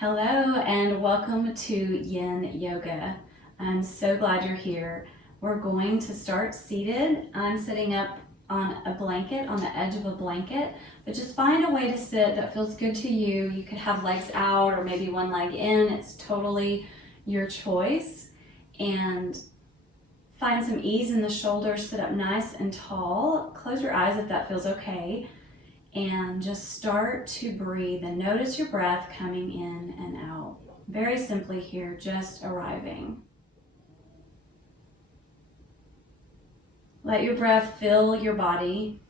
Hello and welcome to Yin Yoga. I'm so glad you're here. We're going to start seated. I'm sitting up on a blanket, on the edge of a blanket, but just find a way to sit that feels good to you. You could have legs out or maybe one leg in. It's totally your choice. And find some ease in the shoulders. Sit up nice and tall. Close your eyes if that feels okay. And just start to breathe and notice your breath coming in and out. Very simply here, just arriving. Let your breath fill your body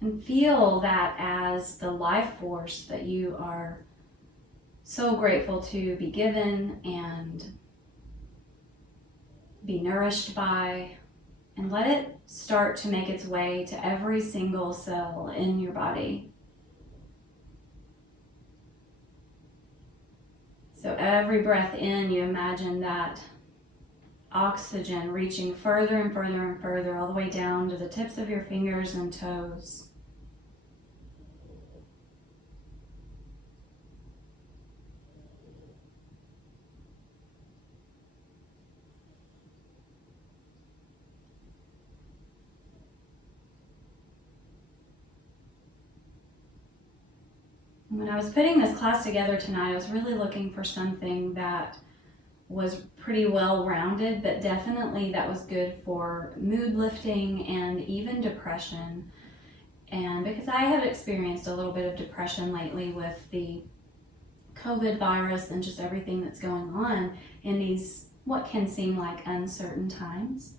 and feel that as the life force that you are so grateful to be given and be nourished by. And let it start to make its way to every single cell in your body. So every breath in, you imagine that oxygen reaching further and further and further, all the way down to the tips of your fingers and toes. When I was putting this class together tonight, I was really looking for something that was pretty well-rounded, but definitely that was good for mood lifting and even depression. And because I have experienced a little bit of depression lately with the COVID virus and just everything that's going on in these what can seem like uncertain times.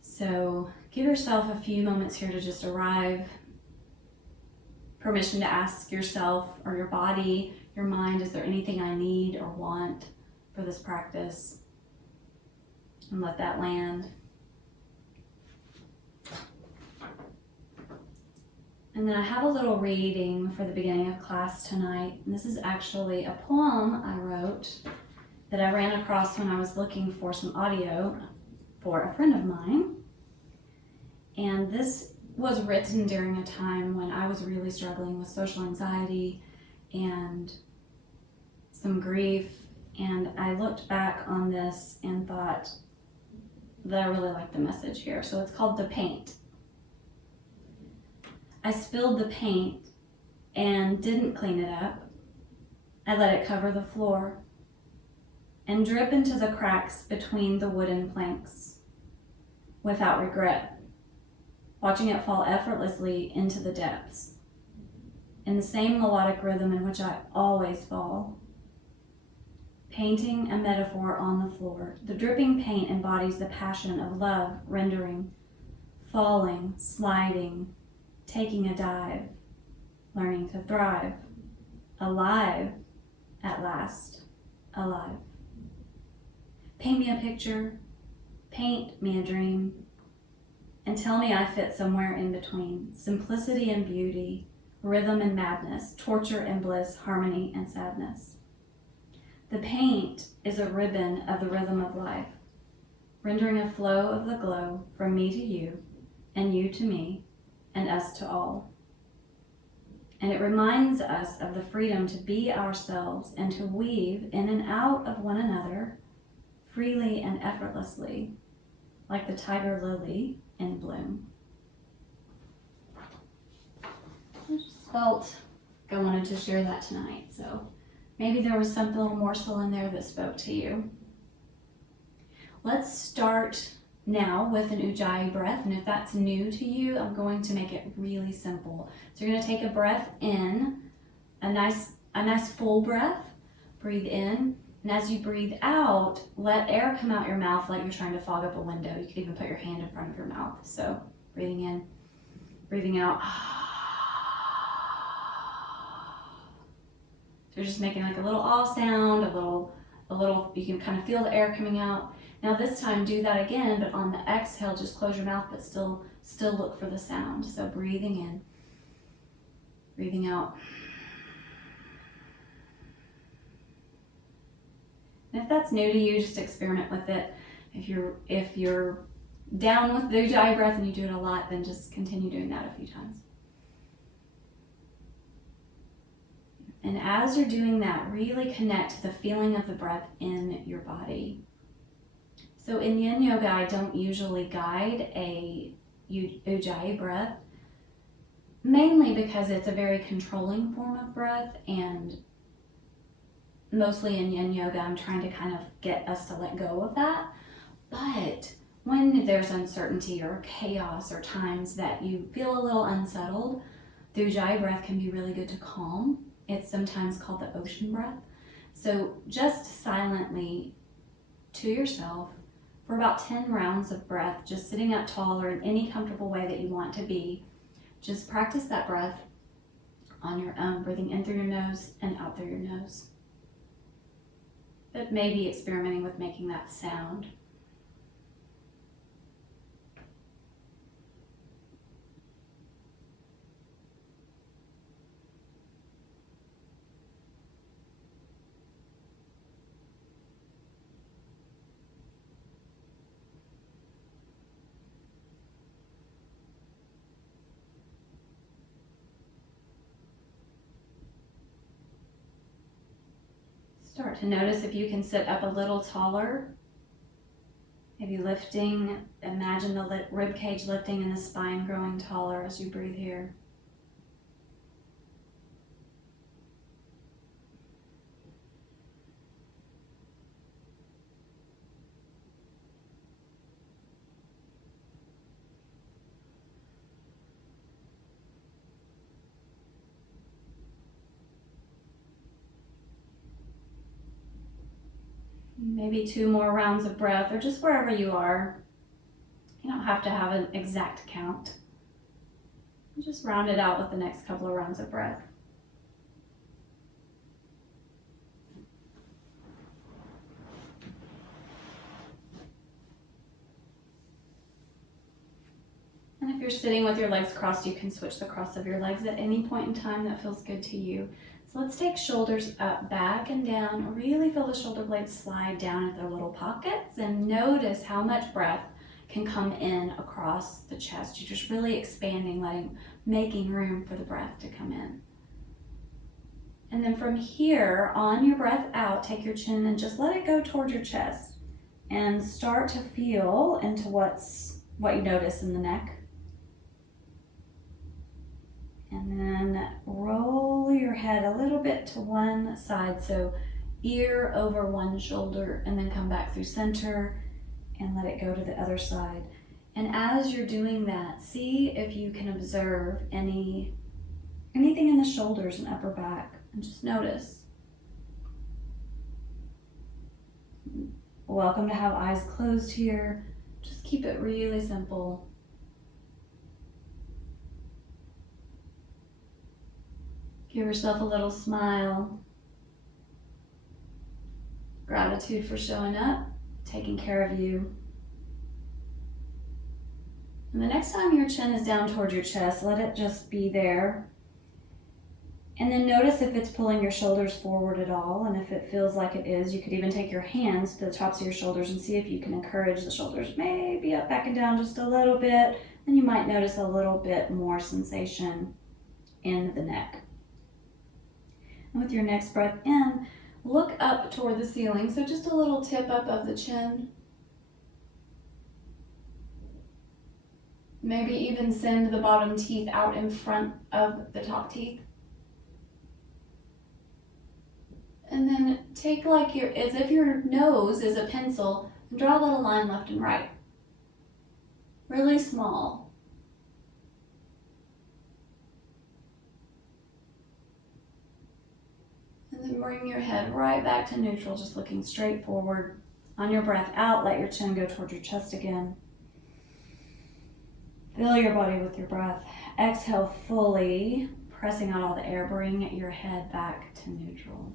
So give yourself a few moments here to just arrive. Permission to ask yourself or your body, your mind, is there anything I need or want for this practice? And let that land. And then I have a little reading for the beginning of class tonight. And this is actually a poem I wrote that I ran across when I was looking for some audio for a friend of mine. And this was written during a time when I was really struggling with social anxiety and some grief. And I looked back on this and thought that I really liked the message here. So it's called The Paint. I spilled the paint and didn't clean it up. I let it cover the floor and drip into the cracks between the wooden planks without regret, watching it fall effortlessly into the depths, in the same melodic rhythm in which I always fall. Painting a metaphor on the floor, the dripping paint embodies the passion of love, rendering, falling, sliding, taking a dive, learning to thrive, alive, at last, alive. Paint me a picture, paint me a dream, and tell me I fit somewhere in between. Simplicity and beauty, rhythm and madness, torture and bliss, harmony and sadness. The paint is a ribbon of the rhythm of life, rendering a flow of the glow from me to you, and you to me, and us to all. And it reminds us of the freedom to be ourselves and to weave in and out of one another freely and effortlessly, like the tiger lily in bloom. I just felt I wanted to share that tonight, so maybe there was some little morsel in there that spoke to you. Let's start now with an Ujjayi breath, and if that's new to you, I'm going to make it really simple. So you're going to take a breath in, a nice full breath, breathe in, and as you breathe out, let air come out your mouth like you're trying to fog up a window. You could even put your hand in front of your mouth. So breathing in, breathing out. So you're just making like a little ah sound, a little, you can kind of feel the air coming out. Now this time do that again, but on the exhale, just close your mouth, but still look for the sound. So breathing in, breathing out. And if that's new to you, just experiment with it. If you're down with the Ujjayi breath and you do it a lot, then just continue doing that a few times. And as you're doing that, really connect to the feeling of the breath in your body. So in Yin Yoga, I don't usually guide a Ujjayi breath, mainly because it's a very controlling form of breath, and mostly in Yin Yoga, I'm trying to kind of get us to let go of that. But when there's uncertainty or chaos or times that you feel a little unsettled, the Ujjayi breath can be really good to calm. It's sometimes called the ocean breath. So just silently to yourself for about 10 rounds of breath, just sitting up tall or in any comfortable way that you want to be. Just practice that breath on your own, breathing in through your nose and out through your nose. But maybe experimenting with making that sound. Start to notice if you can sit up a little taller. Maybe lifting, imagine the rib cage lifting and the spine growing taller as you breathe here. Maybe 2 more rounds of breath, or just wherever you are. You don't have to have an exact count. Just round it out with the next couple of rounds of breath. And if you're sitting with your legs crossed, you can switch the cross of your legs at any point in time that feels good to you. So let's take shoulders up, back and down. Really feel the shoulder blades slide down at their little pockets, and notice how much breath can come in across the chest. You're just really expanding, making room for the breath to come in. And then from here, on your breath out, take your chin and just let it go toward your chest. And start to feel into what you notice in the neck. And then roll your head a little bit to one side, so ear over one shoulder, and then come back through center and let it go to the other side. And as you're doing that, see if you can observe anything in the shoulders and upper back, and just notice. Welcome to have eyes closed here. Just keep it really simple. Give yourself a little smile. Gratitude for showing up, taking care of you. And the next time your chin is down towards your chest, let it just be there. And then notice if it's pulling your shoulders forward at all, and if it feels like it is, you could even take your hands to the tops of your shoulders and see if you can encourage the shoulders maybe up, back, and down just a little bit. And you might notice a little bit more sensation in the neck. And with your next breath in, look up toward the ceiling. So just a little tip up of the chin. Maybe even send the bottom teeth out in front of the top teeth. And then take as if your nose is a pencil, and draw a little line left and right. Really small. And then bring your head right back to neutral, just looking straight forward. On your breath out, let your chin go toward your chest again. Fill your body with your breath. Exhale fully, pressing out all the air. Bring your head back to neutral.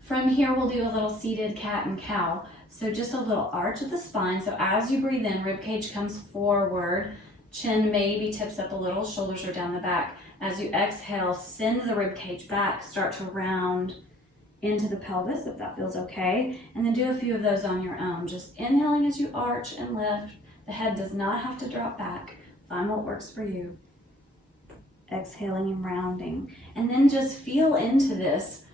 From here, we'll do a little seated cat and cow. So just a little arch of the spine. So as you breathe in, rib cage comes forward, chin maybe tips up a little, shoulders are down the back. As you exhale, send the rib cage back, start to round into the pelvis if that feels okay. And then do a few of those on your own. Just inhaling as you arch and lift. The head does not have to drop back. Find what works for you. exhaling and rounding. And then just feel into this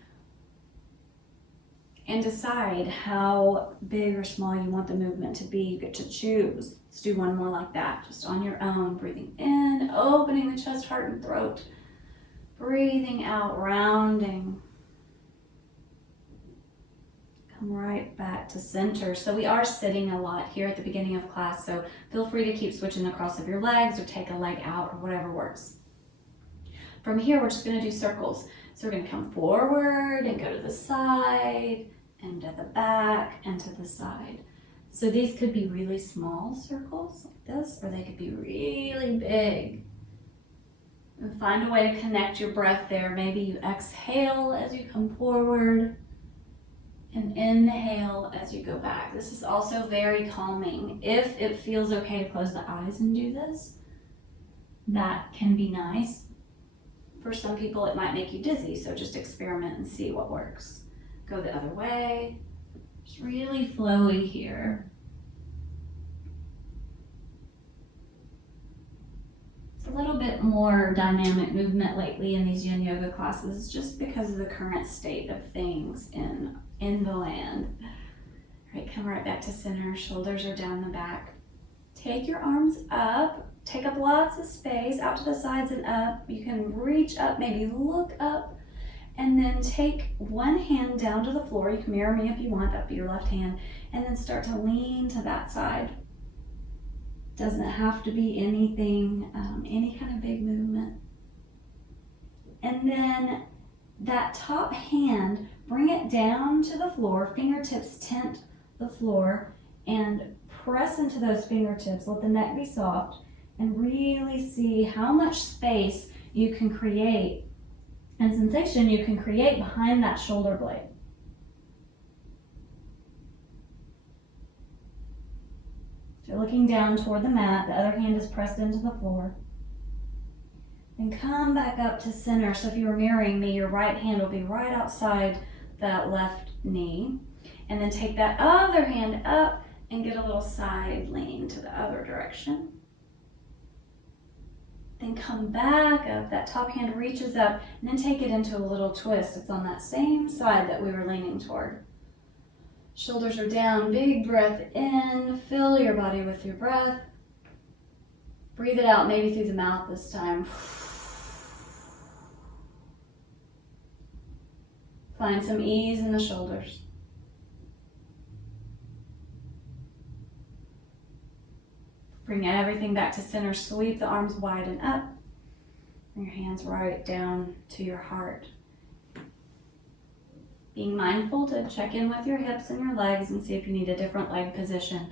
and decide how big or small you want the movement to be. You get to choose. Let's do one more like that, just on your own. Breathing in, opening the chest, heart, and throat. Breathing out, rounding. Come right back to center. So we are sitting a lot here at the beginning of class, so feel free to keep switching the cross of your legs or take a leg out or whatever works. From here, we're just going to do circles. So we're going to come forward and go to the side and to the back and to the side. So these could be really small circles like this, or they could be really big. And find a way to connect your breath there. Maybe you exhale as you come forward and inhale as you go back. This is also very calming. If it feels okay to close the eyes and do this, that can be nice. For some people, it might make you dizzy, so just experiment and see what works. Go the other way. It's really flowy here. It's a little bit more dynamic movement lately in these Yin Yoga classes just because of the current state of things in the land. All right, come right back to center. Shoulders are down the back. Take your arms up. Take up lots of space out to the sides and up. You can reach up, maybe look up, and then take one hand down to the floor. You can mirror me if you want, that'd be your left hand, and then start to lean to that side. Doesn't have to be anything, any kind of big movement. And then that top hand, bring it down to the floor, fingertips tent the floor, and press into those fingertips. Let the neck be soft. And really see how much space you can create and sensation you can create behind that shoulder blade. So you're looking down toward the mat, the other hand is pressed into the floor. Then come back up to center. So if you were mirroring me, your right hand will be right outside that left knee. And then take that other hand up and get a little side lean to the other direction. Then come back up, that top hand reaches up, and then take it into a little twist. It's on that same side that we were leaning toward. Shoulders are down, big breath in, fill your body with your breath. Breathe it out, maybe through the mouth this time. Find some ease in the shoulders. Bring everything back to center. Sweep the arms wide and up. Bring your hands right down to your heart. Being mindful to check in with your hips and your legs and see if you need a different leg position.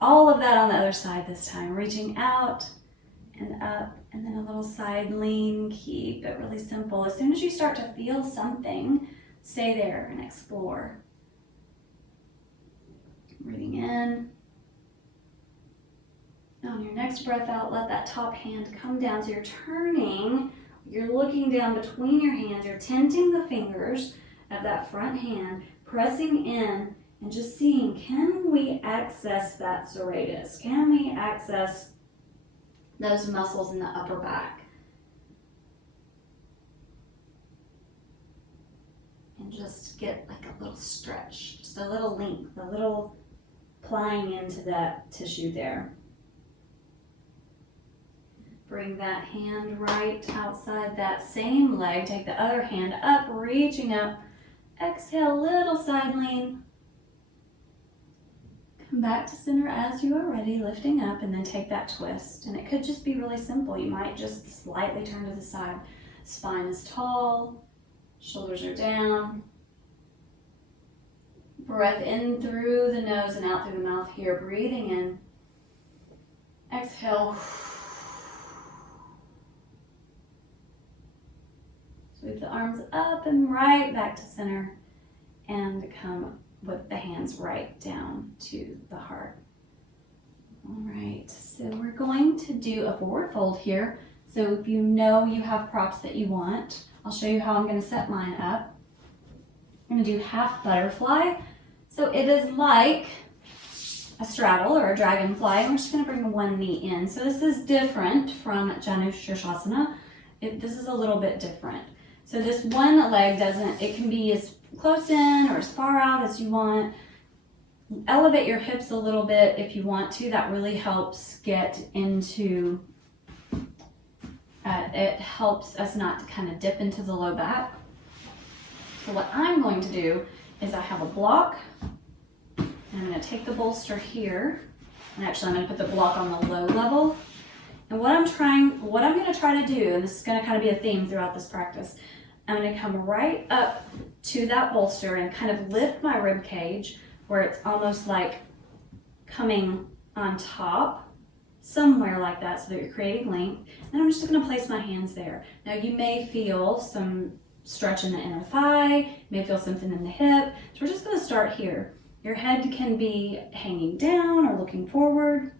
All of that on the other side this time. Reaching out and up, and then a little side lean. Keep it really simple. As soon as you start to feel something, stay there and explore. Breathing in. On your next breath out, let that top hand come down. So you're turning, you're looking down between your hands, you're tenting the fingers of that front hand, pressing in and just seeing, can we access that serratus? Can we access those muscles in the upper back? And just get like a little stretch, just a little length, a little plying into that tissue there. Bring that hand right outside that same leg. Take the other hand up, reaching up. Exhale, little side lean. Come back to center as you are ready, lifting up, and then take that twist. And it could just be really simple. You might just slightly turn to the side. Spine is tall, shoulders are down. Breath in through the nose and out through the mouth here. Breathing in. Exhale. Sweep the arms up and right back to center and come with the hands right down to the heart. All right, so we're going to do a forward fold here. So if you know you have props that you want, I'll show you how I'm going to set mine up. I'm going to do half butterfly. So it is like a straddle or a dragonfly. And we're just going to bring one knee in. So this is different from Janu Shirshasana. this is a little bit different. So this one leg it can be as close in or as far out as you want. Elevate your hips a little bit if you want to. That really helps get into, it helps us not to kind of dip into the low back. So what I'm going to do is I have a block, and I'm going to take the bolster here, and actually I'm going to put the block on the low level. And what I'm going to try to do, and this is going to kind of be a theme throughout this practice, I'm going to come right up to that bolster and kind of lift my rib cage where it's almost like coming on top, somewhere like that, so that you're creating length. And I'm just going to place my hands there. Now you may feel some stretch in the inner thigh, you may feel something in the hip. So we're just going to start here. Your head can be hanging down or looking forward.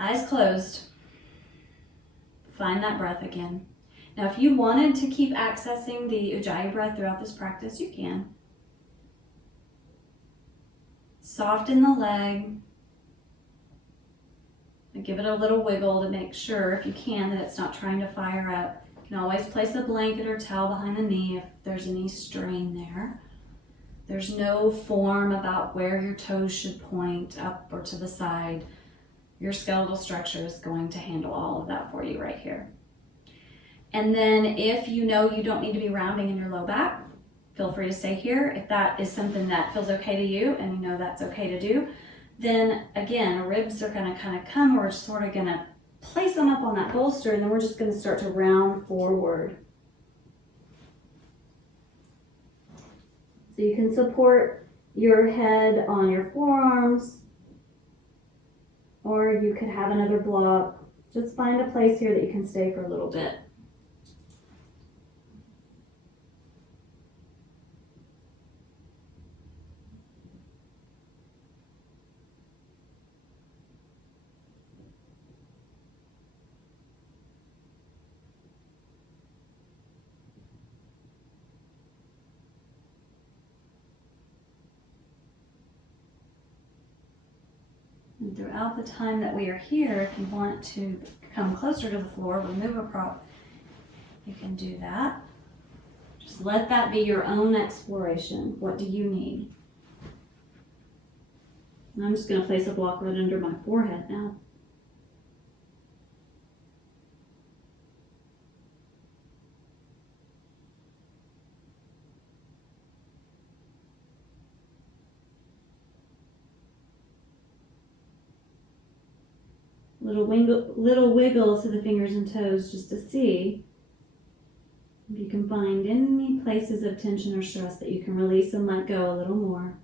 Eyes closed. Find that breath again. Now, if you wanted to keep accessing the Ujjayi breath throughout this practice, you can. Soften the leg. And give it a little wiggle to make sure, if you can, that it's not trying to fire up. You can always place a blanket or towel behind the knee if there's any strain there. There's no form about where your toes should point, up or to the side. Your skeletal structure is going to handle all of that for you right here. And then if you know you don't need to be rounding in your low back, feel free to stay here. If that is something that feels okay to you and you know that's okay to do, then again, ribs are going to kind of come. We're sort of going to place them up on that bolster, and then we're just going to start to round forward. So you can support your head on your forearms, or you could have another block. Just find a place here that you can stay for a little bit. And throughout the time that we are here, if you want to come closer to the floor, remove a prop, you can do that. Just let that be your own exploration. What do you need? And I'm just going to place a block right under my forehead now. Little wiggle to the fingers and toes just to see if you can find any places of tension or stress that you can release and let go a little more.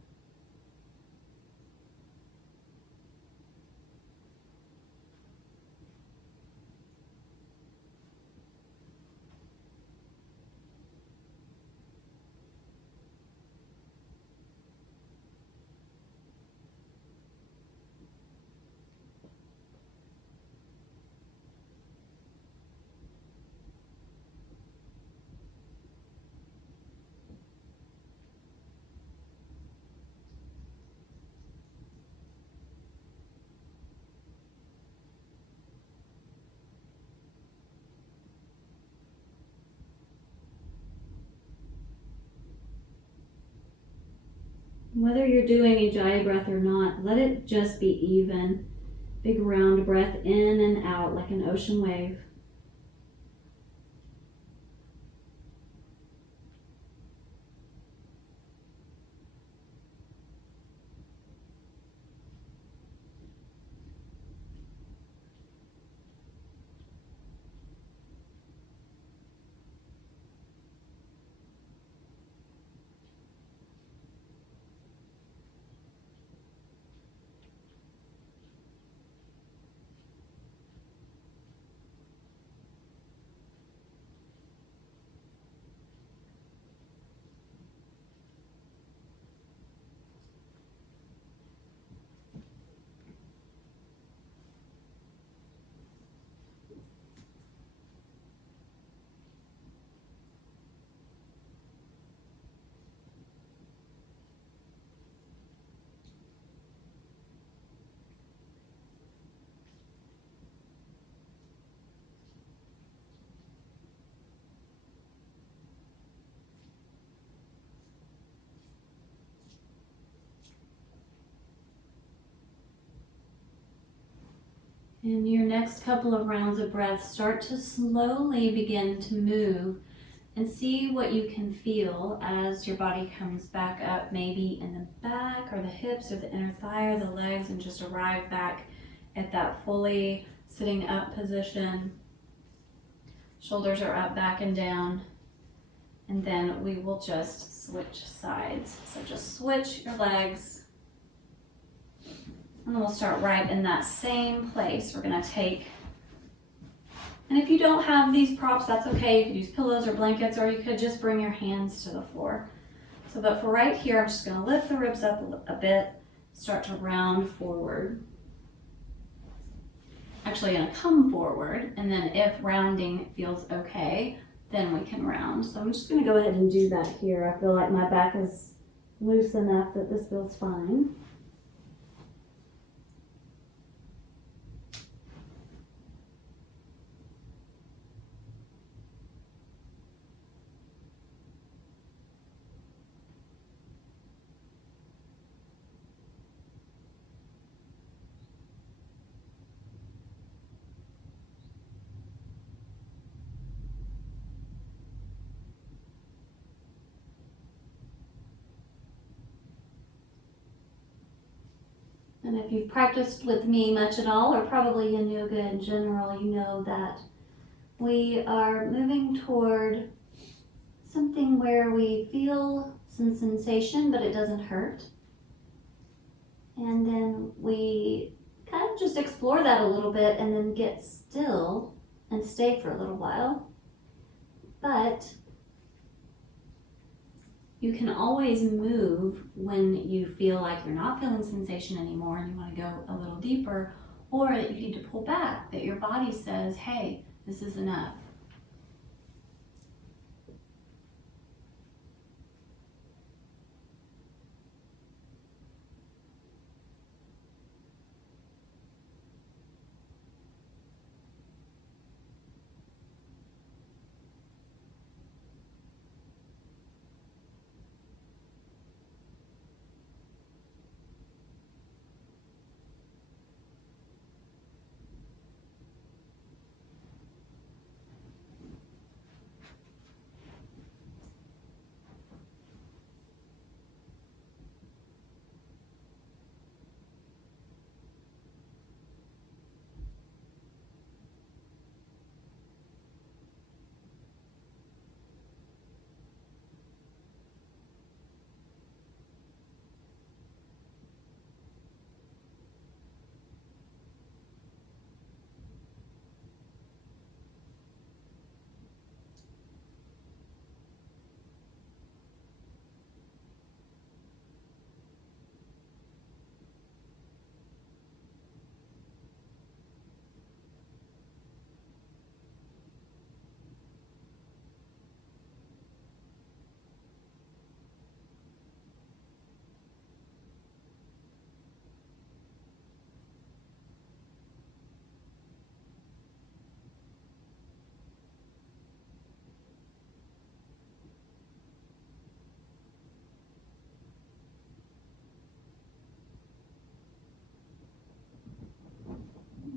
Whether you're doing a Ujjayi breath or not, let it just be even. Big round breath in and out like an ocean wave. In your next couple of rounds of breath, start to slowly begin to move and see what you can feel as your body comes back up, maybe in the back or the hips or the inner thigh or the legs, and just arrive back at that fully sitting up position. Shoulders are up, back and down. And then we will just switch sides. So just switch your legs. And we'll start right in that same place. We're gonna take, and if you don't have these props, that's okay. You could use pillows or blankets, or you could just bring your hands to the floor. So, but for right here, I'm just gonna lift the ribs up a bit, start to round forward. Actually gonna come forward, and then if rounding feels okay, then we can round. So I'm just gonna go ahead and do that here. I feel like my back is loose enough that this feels fine. And if you've practiced with me much at all, or probably in yoga in general, you know that we are moving toward something where we feel some sensation, but it doesn't hurt. And then we kind of just explore that a little bit and then get still and stay for a little while. But you can always move when you feel like you're not feeling sensation anymore and you want to go a little deeper, or that you need to pull back, that your body says, hey, this is enough.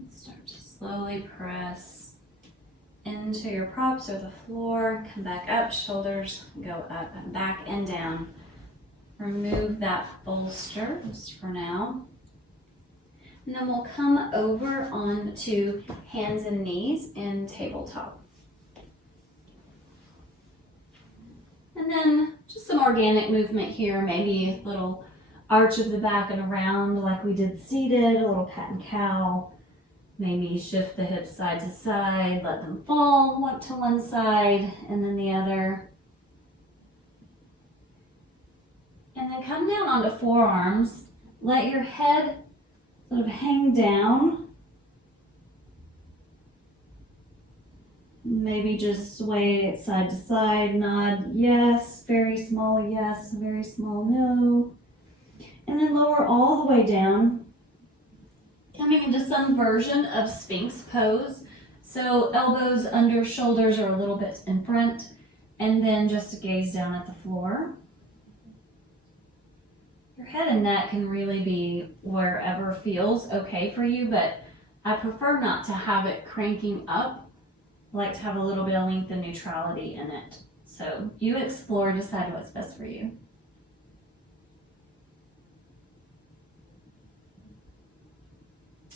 Start to slowly press into your props or the floor. Come back up, shoulders go up and back and down. Remove that bolster just for now. And then we'll come over onto hands and knees in tabletop. And then just some organic movement here, maybe a little arch of the back and around like we did seated, a little cat and cow. Maybe shift the hips side to side, let them fall to one side and then the other. And then come down onto forearms. Let your head sort of hang down. Maybe just sway it side to side, nod yes, very small yes, very small no. And then lower all the way down. Coming into some version of Sphinx pose. So elbows under shoulders are a little bit in front, and then just gaze down at the floor. Your head and neck can really be wherever feels okay for you, but I prefer not to have it cranking up. I like to have a little bit of length and neutrality in it. So you explore, decide what's best for you.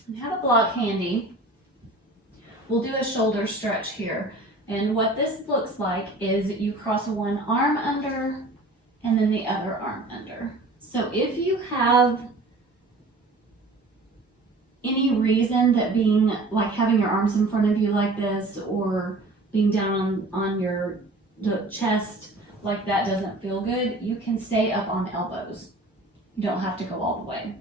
And have a block handy. We'll do a shoulder stretch here. And what this looks like is you cross one arm under and then the other arm under. So if you have any reason that being like having your arms in front of you like this or being down on your chest like that doesn't feel good, you can stay up on elbows. You don't have to go all the way.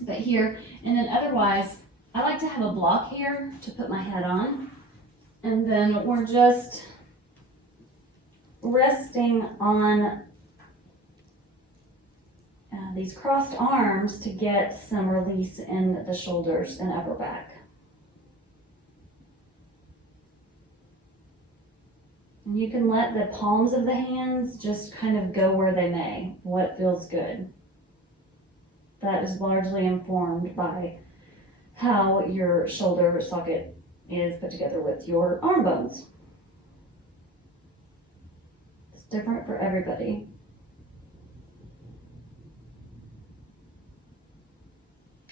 But here, and then otherwise, I like to have a block here to put my head on. And then we're just resting on these crossed arms to get some release in the shoulders and upper back. And you can let the palms of the hands just kind of go where they may, what feels good. That is largely informed by how your shoulder socket is put together with your arm bones. It's different for everybody.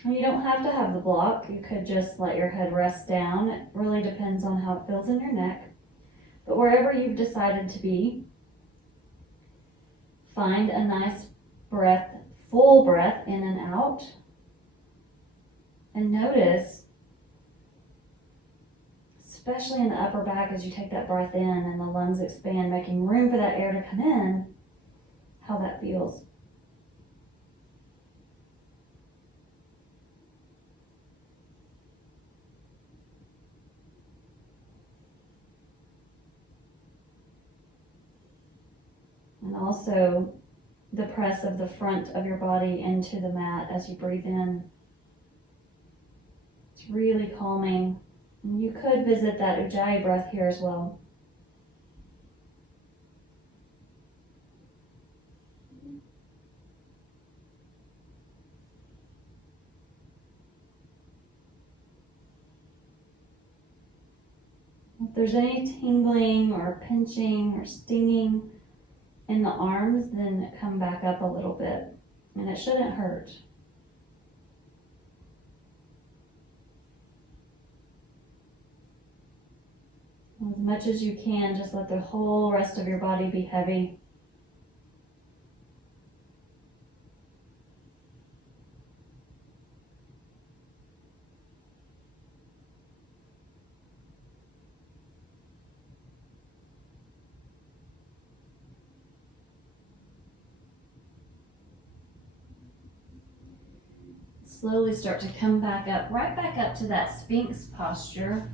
And you don't have to have the block. You could just let your head rest down. It really depends on how it feels in your neck. But wherever you've decided to be, find a nice breath, full breath in and out. And notice, especially in the upper back as you take that breath in and the lungs expand, making room for that air to come in, how that feels. And also the press of the front of your body into the mat as you breathe in. It's really calming. And you could visit that Ujjayi breath here as well. If there's any tingling or pinching or stinging in the arms, then come back up a little bit. And it shouldn't hurt. As much as you can, just let the whole rest of your body be heavy. Slowly start to come back up, right back up to that Sphinx posture.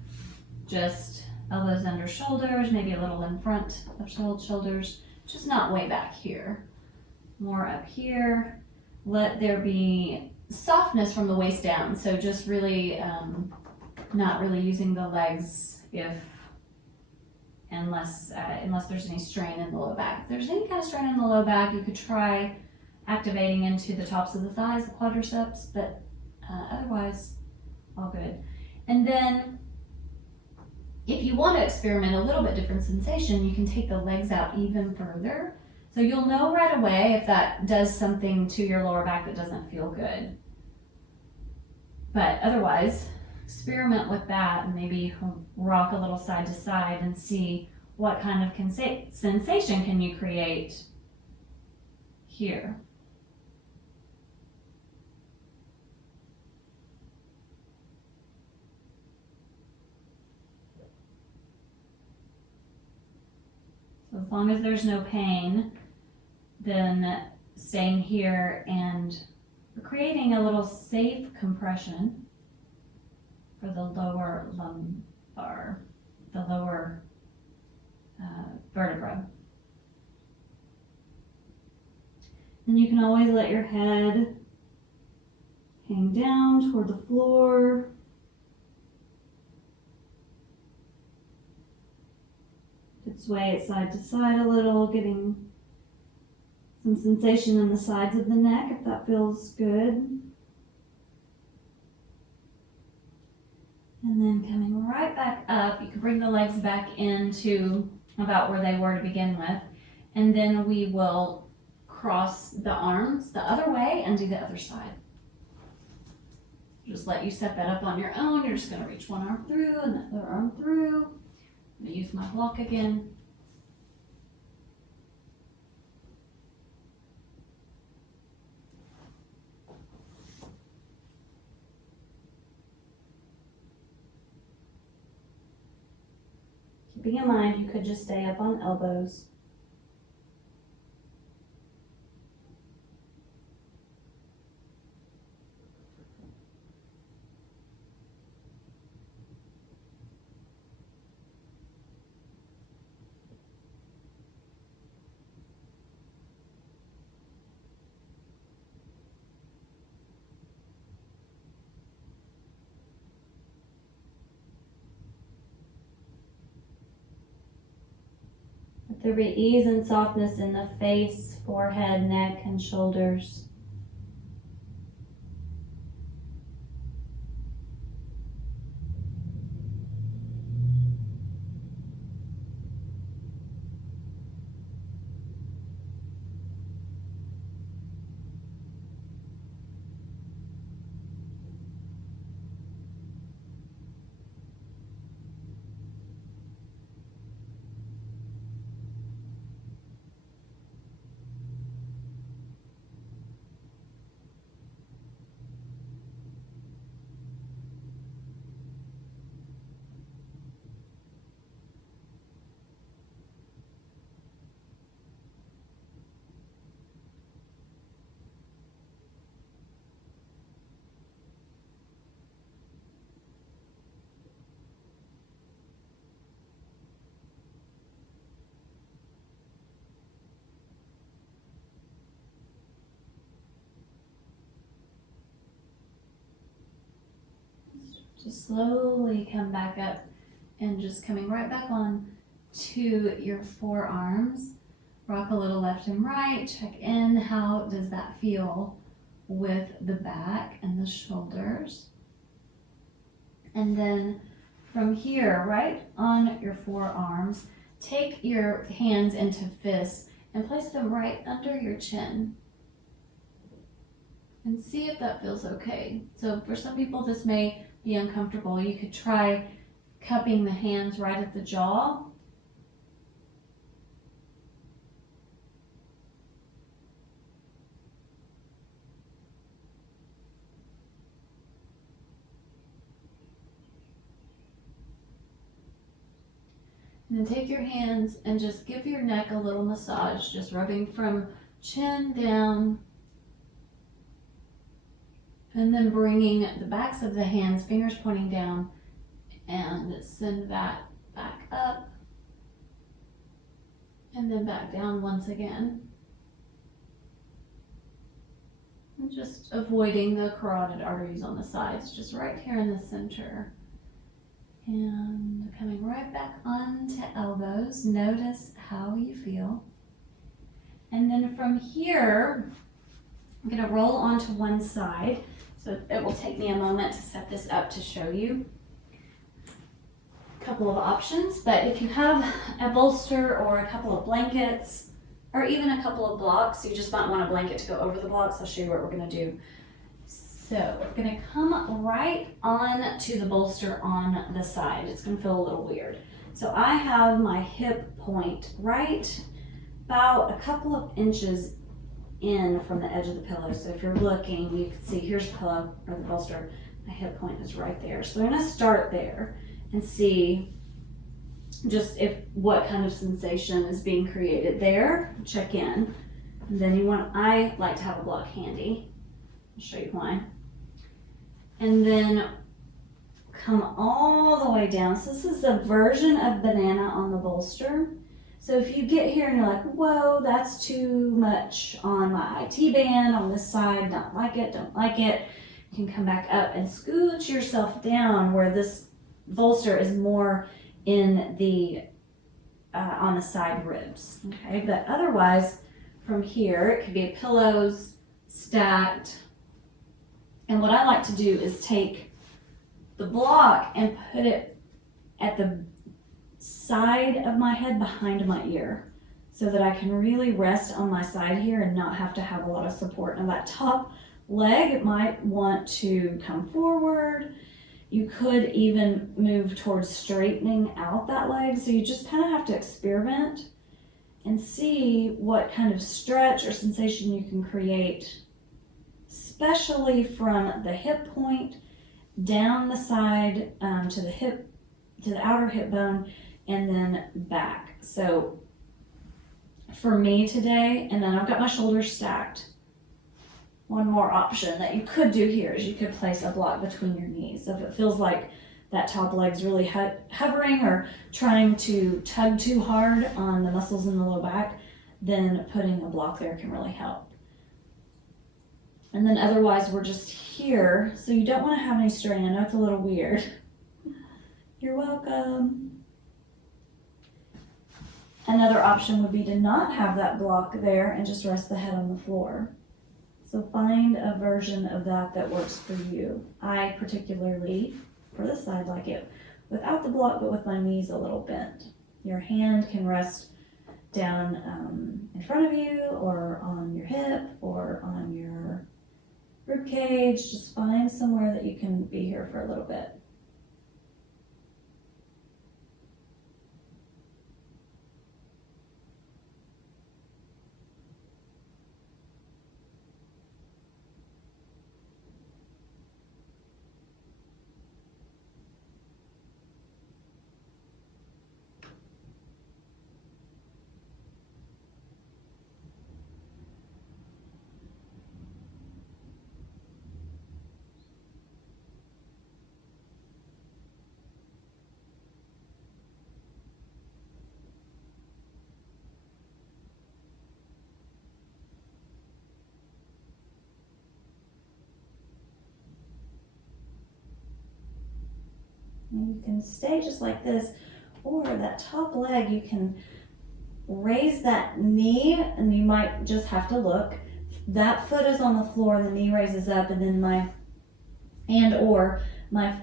Just elbows under shoulders, maybe a little in front of shoulders, just not way back here. More up here. Let there be softness from the waist down. So just really not really using the legs unless there's any strain in the low back. If there's any kind of strain in the low back, you could try activating into the tops of the thighs, the quadriceps, but otherwise, all good. And then, if you want to experiment a little bit different sensation, you can take the legs out even further. So you'll know right away if that does something to your lower back that doesn't feel good. But otherwise, experiment with that and maybe rock a little side to side and see what kind of sensation can you create here. So as long as there's no pain, then staying here and creating a little safe compression for the lower lumbar, the lower vertebra. And you can always let your head hang down toward the floor. Sway it side to side a little, getting some sensation in the sides of the neck if that feels good. then coming right back up, you can bring the legs back into about where they were to begin with. And then we will cross the arms the other way and do the other side. Just let you set that up on your own. You're just going to reach one arm through and the other arm through. I'm going to use my block again. Keeping in mind, you could just stay up on elbows. Let there be ease and softness in the face, forehead, neck, and shoulders. Just slowly come back up and just coming right back on to your forearms. Rock a little left and right. Check in. How does that feel with the back and the shoulders? And then from here, right on your forearms, take your hands into fists and place them right under your chin. And see if that feels okay. So for some people this may be uncomfortable. You could try cupping the hands right at the jaw. And then take your hands and just give your neck a little massage, just rubbing from chin down. And then bringing the backs of the hands, fingers pointing down, and send that back up. And then back down once again. And just avoiding the carotid arteries on the sides, just right here in the center. And coming right back onto elbows. Notice how you feel. And then from here, I'm going to roll onto one side. So it will take me a moment to set this up to show you a couple of options. But if you have a bolster or a couple of blankets or even a couple of blocks, you just might want a blanket to go over the blocks. I'll show you what we're going to do. So we're going to come right on to the bolster on the side. It's going to feel a little weird. So I have my hip point right about a couple of inches in from the edge of the pillow. So if you're looking, you can see here's the pillow or the bolster. My hip point is right there. So we're going to start there and see just what kind of sensation is being created there. Check in. And then I like to have a block handy. I'll show you why. And then come all the way down. So this is a version of banana on the bolster. So if you get here and you're like, whoa, that's too much on my IT band on this side, don't like it, you can come back up and scooch yourself down where this bolster is more in the, on the side ribs, okay? But otherwise, from here, it could be pillows stacked. And what I like to do is take the block and put it at the side of my head behind my ear so that I can really rest on my side here and not have to have a lot of support. Now that top leg might want to come forward. You could even move towards straightening out that leg. So you just kind of have to experiment and see what kind of stretch or sensation you can create, especially from the hip point down the side to the hip, to the outer hip bone, and then back. So for me today, and then I've got my shoulders stacked. One more option that you could do here is you could place a block between your knees. So if it feels like that top leg's really hovering or trying to tug too hard on the muscles in the low back, then putting a block there can really help. And then otherwise we're just here, so you don't want to have any strain. I know it's a little weird. You're welcome. Another option would be to not have that block there and just rest the head on the floor. So find a version of that that works for you. I particularly, for this side, like it without the block, but with my knees a little bent. Your hand can rest down in front of you, or on your hip, or on your rib cage. Just find somewhere that you can be here for a little bit. And you can stay just like this, or that top leg, you can raise that knee, and you might just have to look. That foot is on the floor and the knee raises up, and then my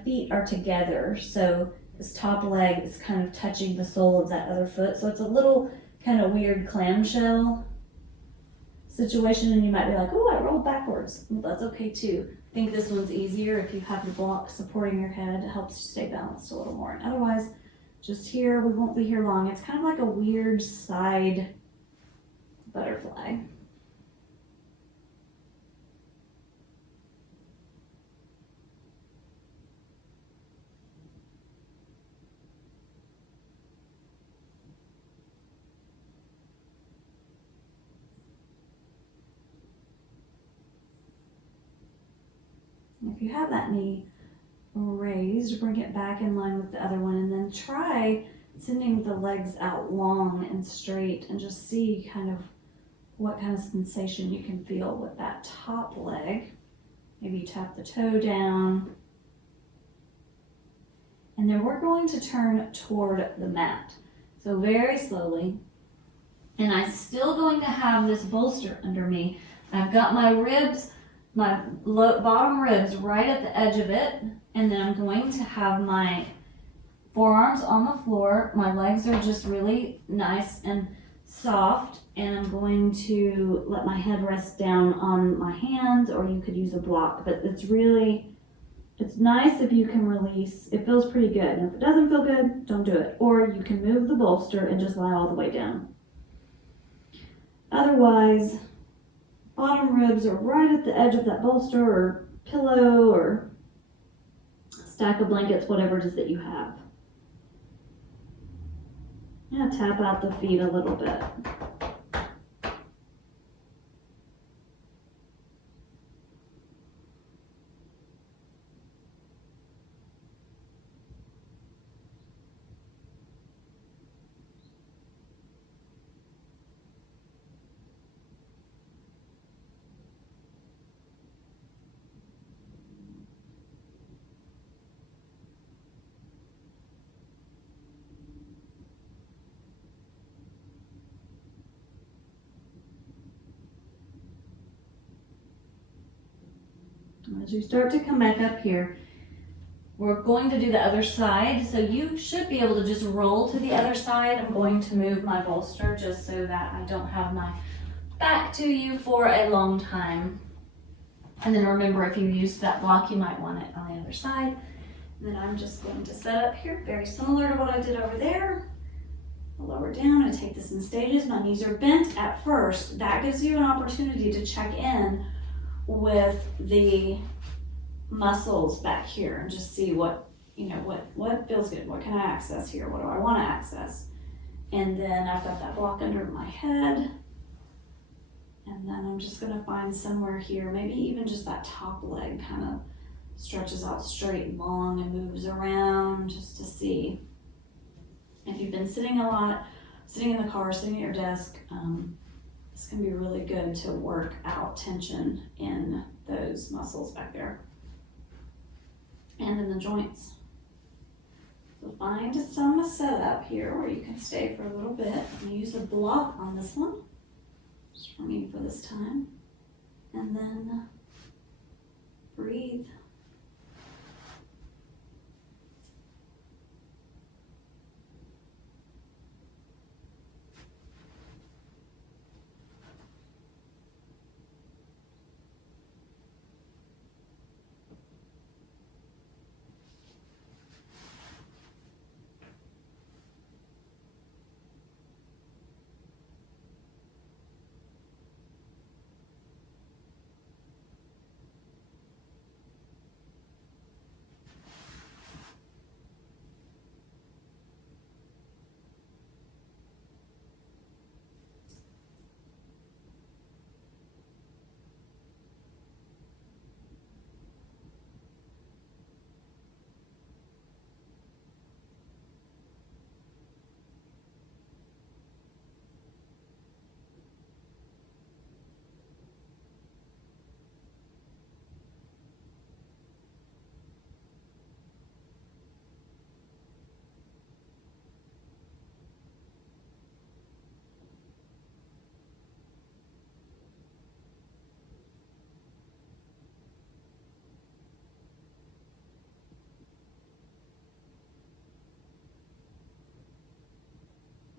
feet are together. So this top leg is kind of touching the sole of that other foot. So it's a little kind of weird clamshell situation, and you might be like, oh, I rolled backwards. Well, that's okay too. I think this one's easier if you have the block supporting your head. It helps you stay balanced a little more. And otherwise, just here, we won't be here long. It's kind of like a weird side butterfly. If you have that knee raised, bring it back in line with the other one, and then try sending the legs out long and straight, and just see kind of what kind of sensation you can feel with that top leg. Maybe tap the toe down. And then we're going to turn toward the mat. So very slowly. And I'm still going to have this bolster under me. I've got my ribs, my bottom ribs right at the edge of it, and then I'm going to have my forearms on the floor. My legs are just really nice and soft, and I'm going to let my head rest down on my hands, or you could use a block, but it's nice if you can release. It feels pretty good, and if it doesn't feel good, don't do it. Or you can move the bolster and just lie all the way down. Otherwise, bottom ribs are right at the edge of that bolster or pillow or stack of blankets, whatever it is that you have. Now tap out the feet a little bit. As you start to come back up here, We're going to do the other side, so you should be able to just roll to the other side. I'm going to move my bolster just so that I don't have my back to you for a long time. And then remember, if you use that block, you might want it on the other side. And then I'm just going to set up here, very similar to what I did over there. I'll lower down and take this in stages. My knees are bent at first. That gives you an opportunity to check in with the muscles back here and just see what feels good. What can I access here? What do I want to access? And then I've got that block under my head. And then I'm just going to find somewhere here, maybe even just that top leg kind of stretches out straight and long and moves around just to see. If you've been sitting a lot, sitting in the car, sitting at your desk, it's going to be really good to work out tension in those muscles back there and in the joints. So find some setup here where you can stay for a little bit. I'm going to use a block on this one, just for me for this time, and then breathe.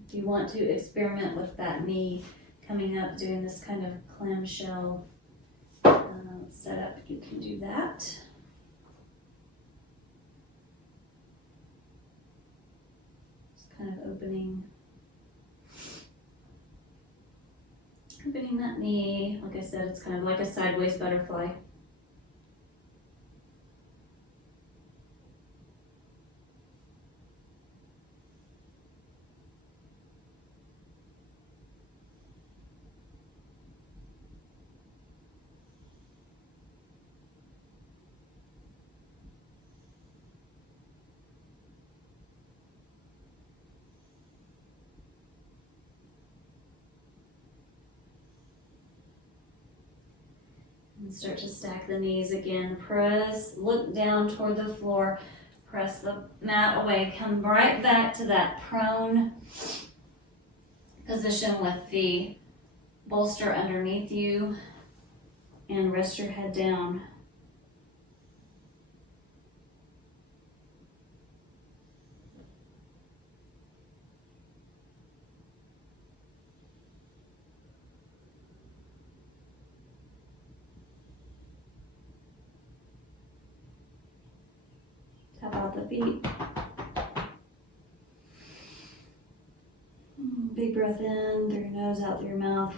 If you want to experiment with that knee coming up, doing this kind of clamshell setup, you can do that. Just kind of opening that knee. Like I said, it's kind of like a sideways butterfly. And start to stack the knees again. Press, look down toward the floor, press the mat away, come right back to that prone position with the bolster underneath you, and rest your head down. Tap out the feet. Big breath in through your nose, out through your mouth.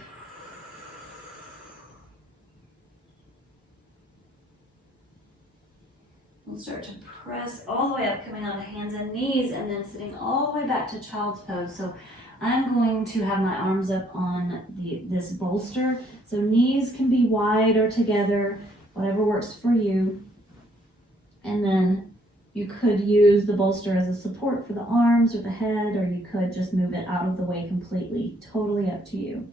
We'll start to press all the way up, coming out of hands and knees, and then sitting all the way back to child's pose. So I'm going to have my arms up on this bolster. So knees can be wide or together, whatever works for you. And then you could use the bolster as a support for the arms or the head, or you could just move it out of the way completely. Totally up to you.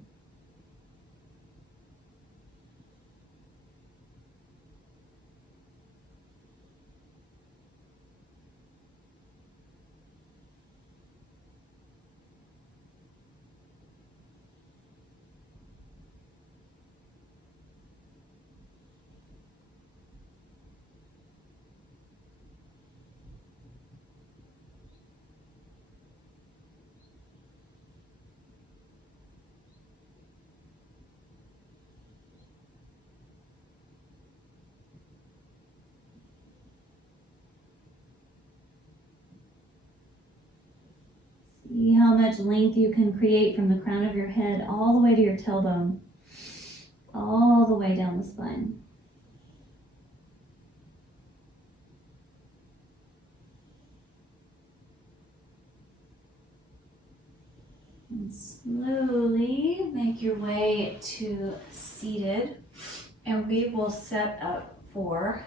See how much length you can create from the crown of your head all the way to your tailbone, all the way down the spine. And slowly make your way to seated, and we will set up for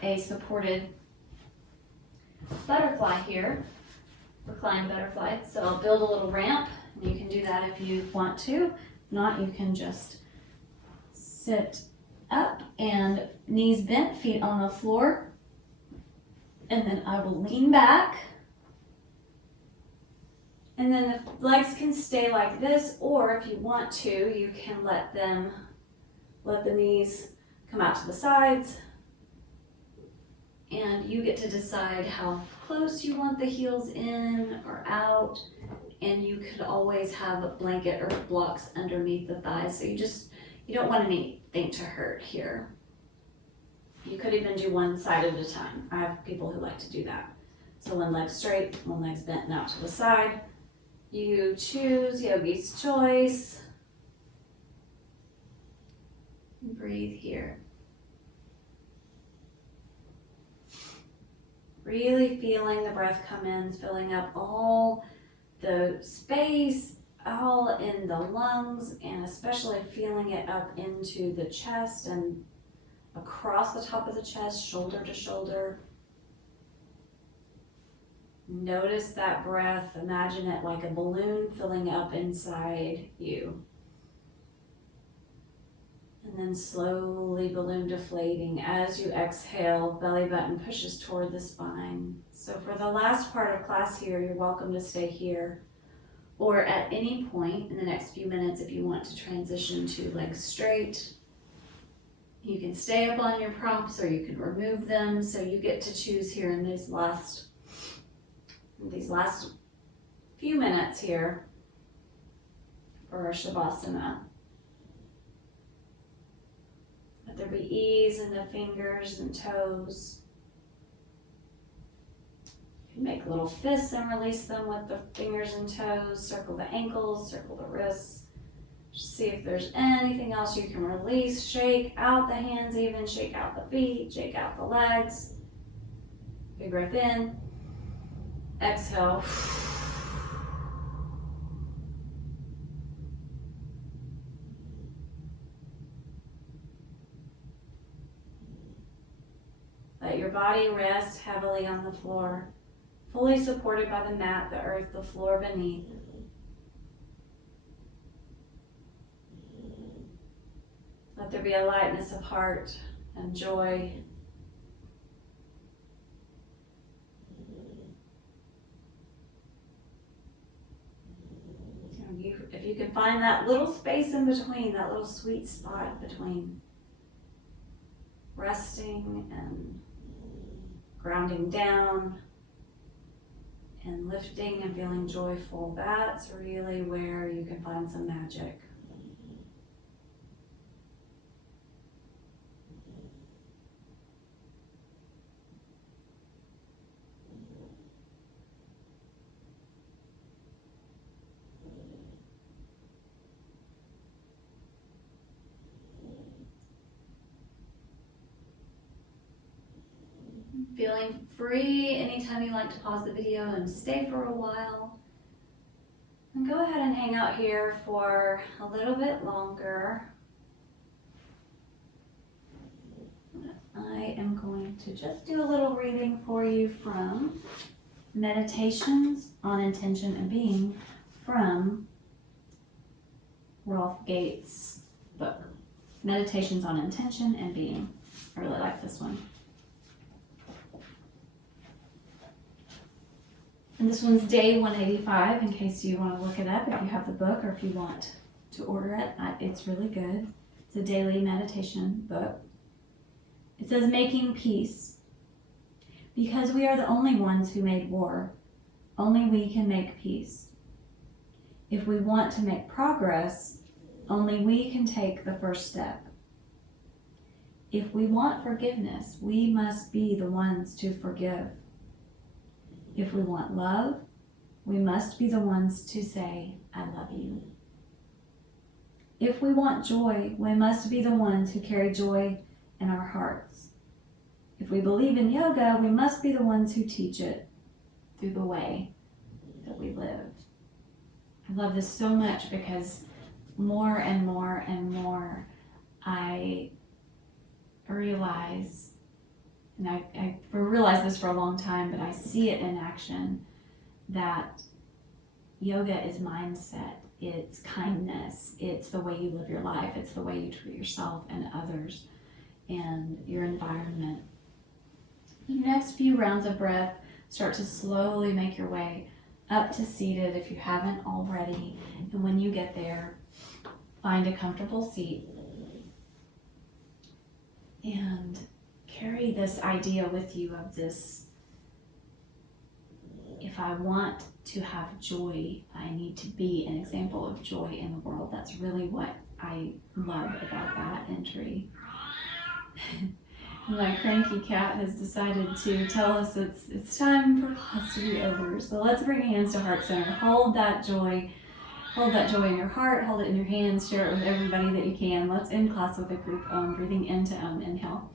a supported butterfly here, reclined butterfly. So I'll build a little ramp, and you can do that if you want to. If not, you can just sit up and knees bent, feet on the floor, and then I will lean back. And then the legs can stay like this, or if you want to, you can let the knees come out to the sides. And you get to decide how close you want the heels in or out. And you could always have a blanket or blocks underneath the thighs. So you don't want anything to hurt here. You could even do one side at a time. I have people who like to do that. So one leg straight, one leg's bent and out to the side. You choose, yogi's choice. Breathe here. Really feeling the breath come in, filling up all the space, all in the lungs, and especially feeling it up into the chest and across the top of the chest, shoulder to shoulder. Notice that breath. Imagine it like a balloon filling up inside you. And then slowly balloon deflating as you exhale, belly button pushes toward the spine. So for the last part of class here, you're welcome to stay here. Or at any point in the next few minutes, if you want to transition to legs straight, you can stay up on your props or you can remove them. So you get to choose here in these last few minutes here for our Shavasana. Let there be ease in the fingers and toes. You can make little fists and release them with the fingers and toes. Circle the ankles, circle the wrists. Just see if there's anything else you can release. Shake out the hands even, shake out the feet, shake out the legs. Big breath in. Exhale. Let your body rest heavily on the floor, fully supported by the mat, the earth, the floor beneath. Let there be a lightness of heart and joy. If you can find that little space in between, that little sweet spot between resting and grounding down and lifting and feeling joyful, that's really where you can find some magic. Feeling free anytime you like to pause the video and stay for a while. And go ahead and hang out here for a little bit longer. I am going to just do a little reading for you from Meditations on Intention and Being from Rolf Gates' book, Meditations on Intention and Being. I really like this one. And this one's day 185, in case you want to look it up, if you have the book or if you want to order it. It's really good. It's a daily meditation book. It says, making peace. Because we are the only ones who made war, only we can make peace. If we want to make progress, only we can take the first step. If we want forgiveness, we must be the ones to forgive. If we want love, we must be the ones to say, I love you. If we want joy, we must be the ones who carry joy in our hearts. If we believe in yoga, we must be the ones who teach it through the way that we live. I love this so much because more and more and more I realize, and I realized this for a long time, but I see it in action, that yoga is mindset. It's kindness. It's the way you live your life. It's the way you treat yourself and others and your environment. The next few rounds of breath, start to slowly make your way up to seated if you haven't already. And when you get there, find a comfortable seat and carry this idea with you of this: if I want to have joy, I need to be an example of joy in the world. That's really what I love about that entry. My cranky cat has decided to tell us it's time for class to be over. So let's bring hands to heart center. Hold that joy in your heart, hold it in your hands, share it with everybody that you can. Let's end class with a group breathing into inhale.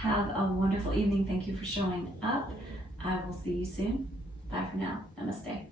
Have a wonderful evening. Thank you for showing up. I will see you soon. Bye for now. Namaste.